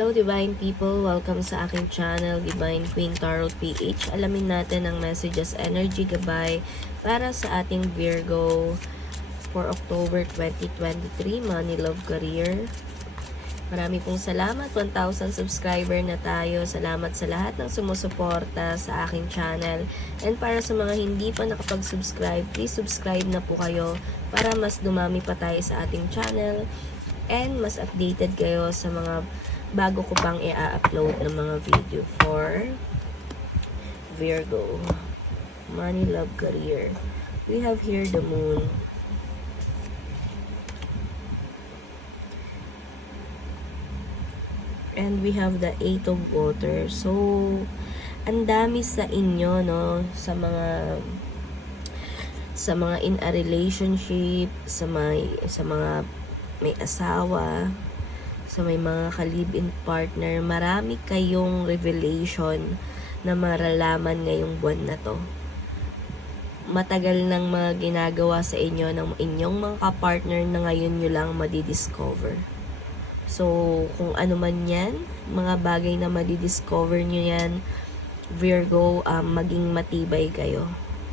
Hello Divine People! Welcome sa aking channel, Divine Queen Tarot PH. Alamin natin ang messages, energy gabay para sa ating Virgo for October 2023, Money, Love, Career. Marami pong salamat, 1,000 subscriber na tayo. Salamat sa lahat ng sumusuporta sa aking channel. And para sa mga hindi pa nakapag-subscribe, please subscribe na po kayo para mas dumami pa tayo sa ating channel and mas updated kayo sa mga bago ko pang i-upload ng mga video for Virgo. Money, love, career. We have here the moon. And we have the eight of water. So, ang dami sa inyo, no? Sa mga sa mga in a relationship, sa mga, sa mga may asawa, sa may mga kalib-in partner, marami kayong revelation na maralaman ngayong buwan na to. Matagal nang mga ginagawa sa inyo ng inyong mga kapartner na ngayon nyo lang madidiscover. So, kung ano man yan, mga bagay na madidiscover nyo yan, Virgo, um, maging matibay kayo.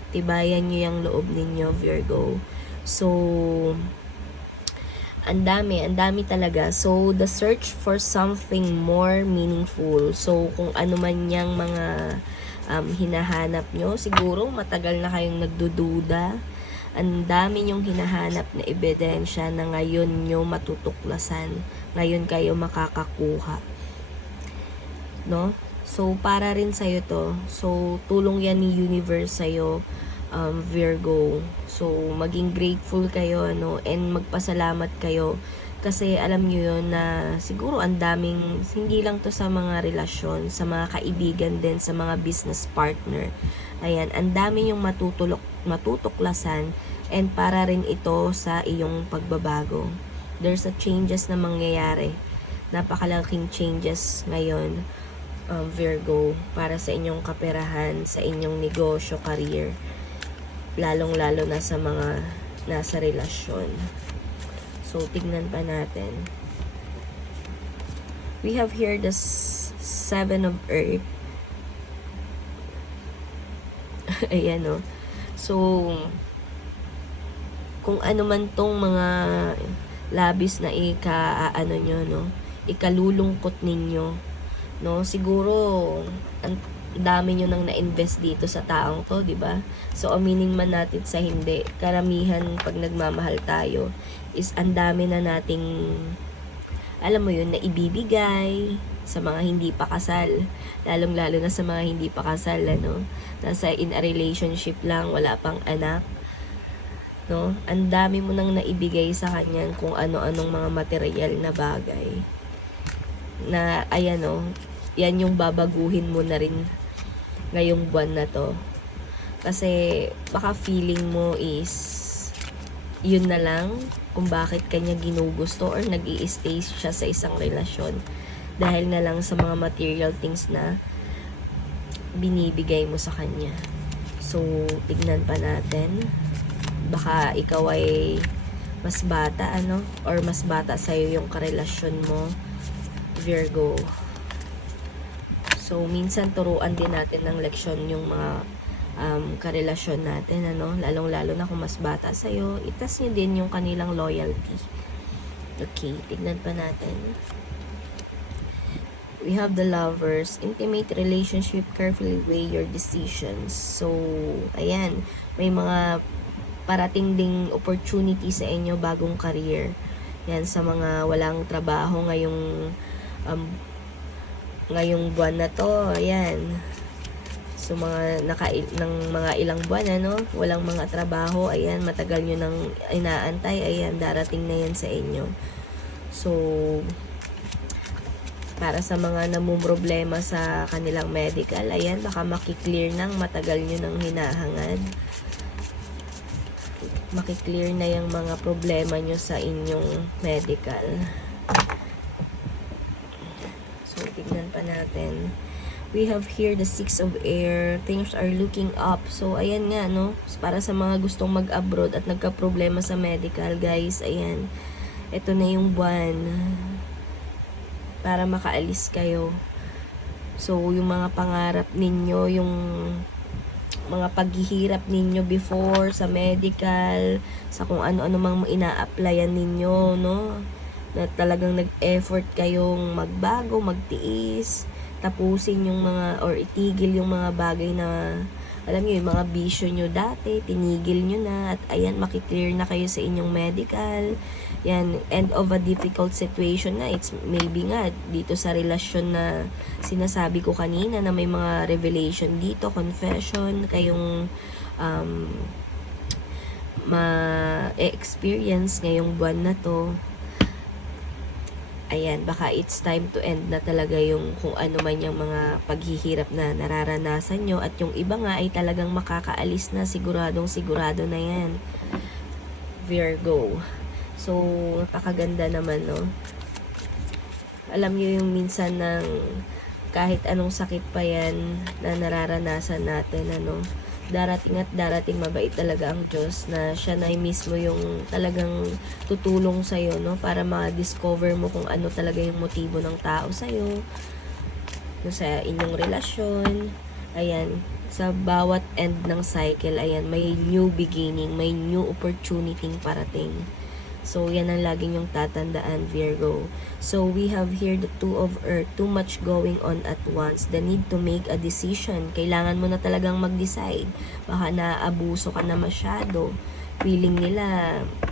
Tibayan nyo yung loob ninyo, Virgo. So, ang dami, ang dami talaga. So, the search for something more meaningful. So, kung ano man yung mga um, hinahanap nyo, siguro matagal na kayong nagdududa. Ang dami nyong hinahanap na ebidensya na ngayon nyo matutuklasan. Ngayon kayo makakakuha. No? So, para rin sa'yo to. So, tulong yan ni universe sa'yo um, Virgo. So, maging grateful kayo, ano, and magpasalamat kayo. Kasi alam nyo yun na siguro ang daming, hindi lang to sa mga relasyon, sa mga kaibigan din, sa mga business partner. Ayan, ang dami yung matutulok, matutuklasan and para rin ito sa iyong pagbabago. There's a changes na mangyayari. Napakalaking changes ngayon, um, Virgo, para sa inyong kaperahan, sa inyong negosyo, career lalong-lalo na sa mga nasa relasyon. So, tignan pa natin. We have here the Seven of Earth. Ayan, no? So, kung ano man tong mga labis na ika, ano nyo, no? Ikalulungkot ninyo, no? Siguro, ang dami nyo nang na-invest dito sa taong to, di ba? So, aminin man natin sa hindi, karamihan pag nagmamahal tayo is ang dami na nating alam mo yun, na ibibigay sa mga hindi pa kasal. Lalong-lalo na sa mga hindi pa kasal, ano? Nasa in a relationship lang, wala pang anak. No? Ang dami mo nang naibigay sa kanya kung ano-anong mga material na bagay. Na, ayan o, yan yung babaguhin mo na rin ngayong buwan na to. Kasi baka feeling mo is yun na lang kung bakit kanya ginugusto or nag stay siya sa isang relasyon dahil na lang sa mga material things na binibigay mo sa kanya. So, tignan pa natin. Baka ikaw ay mas bata, ano? Or mas bata sa'yo yung karelasyon mo, Virgo. So, minsan turuan din natin ng leksyon yung mga um, karelasyon natin, ano? Lalong-lalo na kung mas bata sa'yo, itas nyo din yung kanilang loyalty. Okay, tignan pa natin. We have the lovers, intimate relationship, carefully weigh your decisions. So, ayan, may mga parating ding opportunity sa inyo bagong career. Yan, sa mga walang trabaho ngayong um, ngayong buwan na to, ayan. So, mga naka ng mga ilang buwan, ano, walang mga trabaho, ayan, matagal nyo nang inaantay, ayan, darating na yan sa inyo. So, para sa mga namumroblema sa kanilang medical, ayan, baka makiklear ng matagal nyo nang hinahangad. Makiklear na yung mga problema nyo sa inyong medical. Tignan pa natin. We have here the Six of Air. Things are looking up. So, ayan nga, no? Para sa mga gustong mag-abroad at nagka-problema sa medical, guys, ayan. Ito na yung buwan para makaalis kayo. So, yung mga pangarap ninyo, yung mga paghihirap ninyo before sa medical, sa kung ano-ano mang ina-applyan ninyo, no? Na talagang nag-effort kayong magbago, magtiis, tapusin yung mga, or itigil yung mga bagay na, alam niyo yung mga bisyo nyo dati, tinigil nyo na, at ayan, makiklear na kayo sa inyong medical, yan, end of a difficult situation na, it's maybe nga, dito sa relasyon na sinasabi ko kanina, na may mga revelation dito, confession, kayong, um, ma-experience ngayong buwan na to, ayan, baka it's time to end na talaga yung kung ano man yung mga paghihirap na nararanasan nyo at yung iba nga ay talagang makakaalis na siguradong sigurado na yan. Virgo. So, napakaganda naman, no? Alam nyo yung minsan ng kahit anong sakit pa yan na nararanasan natin, ano, darating at darating mabait talaga ang Diyos na siya na mismo yung talagang tutulong sa'yo, no? Para ma-discover mo kung ano talaga yung motibo ng tao sa'yo, no, sa inyong relasyon. Ayan, sa bawat end ng cycle, ayan, may new beginning, may new opportunity parating. So, yan ang laging yung tatandaan, Virgo. So, we have here the two of earth, too much going on at once, the need to make a decision. Kailangan mo na talagang mag-decide. Baka naaabuso ka na masyado. Feeling nila,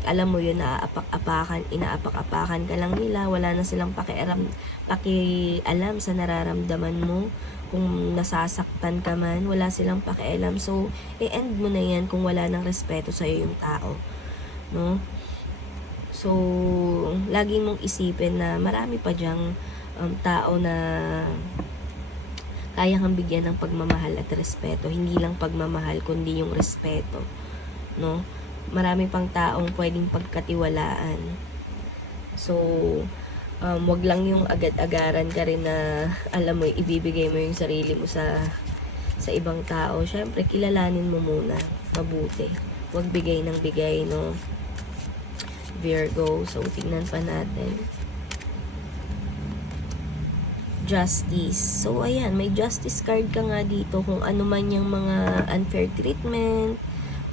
alam mo yun, naaapak-apakan, inaapak-apakan ka lang nila, wala na silang pakialam, pakialam sa nararamdaman mo. Kung nasasaktan ka man, wala silang pakialam. So, i-end mo na yan kung wala nang respeto sa'yo yung tao. No? So, lagi mong isipin na marami pa diyang um, tao na kaya kang bigyan ng pagmamahal at respeto. Hindi lang pagmamahal, kundi yung respeto. No? Marami pang taong pwedeng pagkatiwalaan. So, um, wag lang yung agad-agaran ka rin na alam mo, ibibigay mo yung sarili mo sa sa ibang tao. Syempre, kilalanin mo muna mabuti. Wag bigay ng bigay, no? Virgo. So, tingnan pa natin. Justice. So, ayan, may justice card ka nga dito kung ano man yung mga unfair treatment,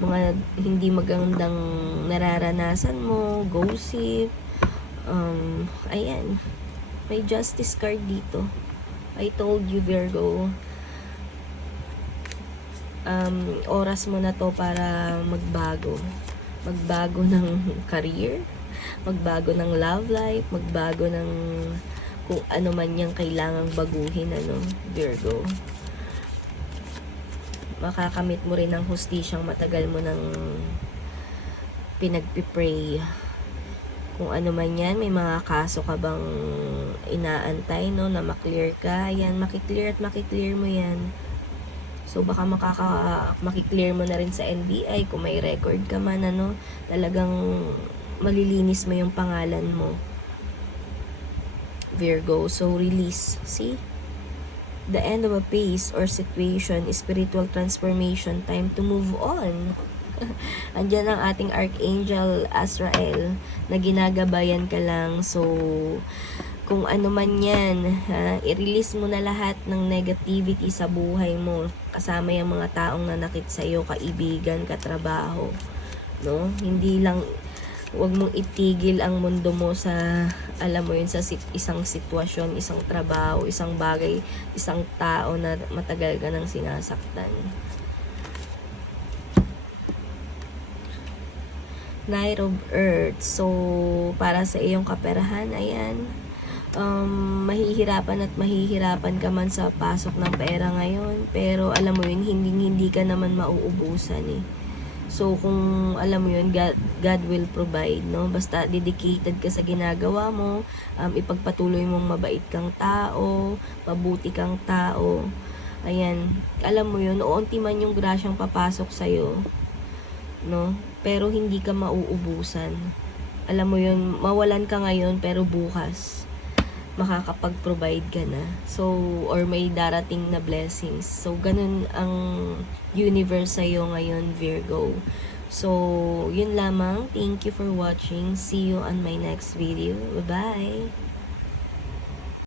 mga hindi magandang nararanasan mo, gossip, um, ayan, may justice card dito. I told you, Virgo, um, oras mo na to para magbago magbago ng career, magbago ng love life, magbago ng kung ano man yung kailangang baguhin, ano, Virgo. Makakamit mo rin ang hustisyang matagal mo ng pinagpipray. Kung ano man yan, may mga kaso ka bang inaantay, no, na maklear ka, yan, makiklear at makiklear mo yan So baka makaka makiklear mo na rin sa NBI kung may record ka man ano, talagang malilinis mo yung pangalan mo. Virgo, so release. See? The end of a phase or situation spiritual transformation, time to move on. Andiyan ang ating Archangel Azrael na ginagabayan ka lang. So, kung ano man yan, ha, i-release mo na lahat ng negativity sa buhay mo. Kasama yung mga taong nanakit sa iyo, kaibigan, katrabaho. No? Hindi lang, wag mong itigil ang mundo mo sa, alam mo yun, sa sit isang sitwasyon, isang trabaho, isang bagay, isang tao na matagal ka nang sinasaktan. Knight of Earth. So, para sa iyong kaperahan, ayan, um, mahihirapan at mahihirapan ka man sa pasok ng pera ngayon. Pero alam mo yun, hindi, hindi ka naman mauubusan eh. So, kung alam mo yun, God, God will provide, no? Basta dedicated ka sa ginagawa mo, um, ipagpatuloy mong mabait kang tao, mabuti kang tao. Ayan, alam mo yun, uunti man yung grasyang papasok sa'yo, no? Pero hindi ka mauubusan. Alam mo yun, mawalan ka ngayon, pero bukas, makakapag-provide ka na. So, or may darating na blessings. So, ganun ang universe sa'yo ngayon, Virgo. So, yun lamang. Thank you for watching. See you on my next video. Bye-bye!